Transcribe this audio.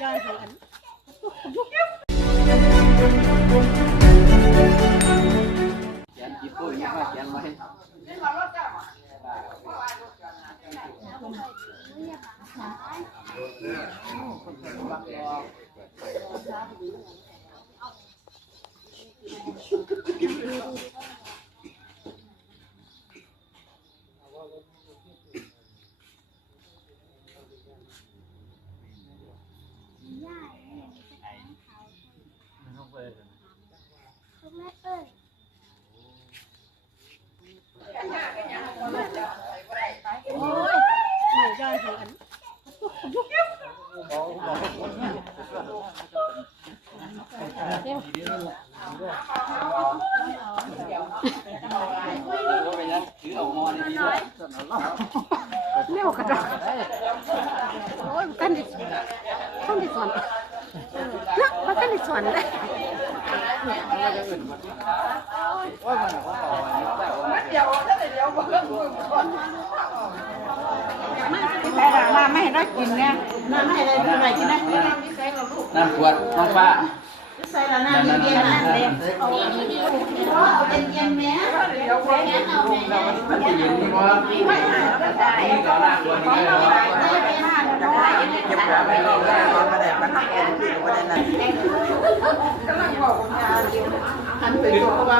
cho anh thử ảnh. Chén chỉ vui nhưng mà chén mấy. Ôi, mời cho anh thử ảnh. Leo cả đó. Ôi, căn đi. Không đi xoắn. Nó căn đi xoắn đấy. Phải là làmให้nóกินnha, làmให้อะไรอะไรกินนะ น้ำขวดน้ำฟ้า ใส่ละน้ำเย็นๆน้ำเย็นเอาเย็นๆแม่เดี๋ยวไว้งั้นเอาแม่ มันจะเย็นนี่ว่านี่ก็น้ำขวดนี่ก็ได้เก็บของให้เราได้มาได้มันเย็นที่ก็ได้นั่น กำลังบอกงานอยู่หันไปตัวว่า